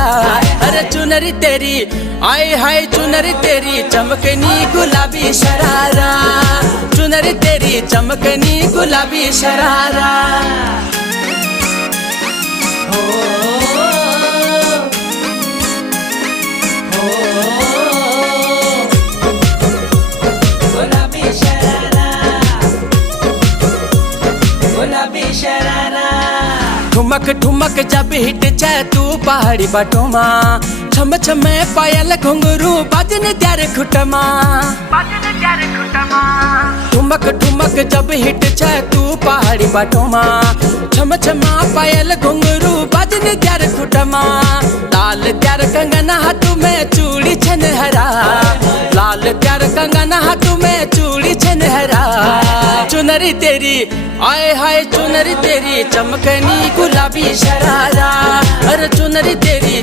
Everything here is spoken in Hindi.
शरारा। अरे चुनरी तेरी आए हाय चुनरी तेरी चमकनी गुलाबी शरारा। चुनरी तेरी चमकनी गुलाबी शरारा। गुलाबी शरारा, गुलाबी शरारा। ठुमक ठुमक जब हिट जाए तू पहाड़ी बटोमा, छम छम पायल घुंघरू बाजन त्यारे खुटमा। ठुमक ठुमक जब हिट जाए तू पहाड़ी बटोमा, छम छम पायल घुंघरू बाजन त्यारे खुटमा। लाल त्यार कंगना हाथों में चूड़ी छन हरा, लाल त्यार कंगना हाथों में चूड़ी छन हरा। चुनरी तेरी आए हाय चुनरी तेरी चमकनी गुलाबी शरारा। अरे चुनरी तेरी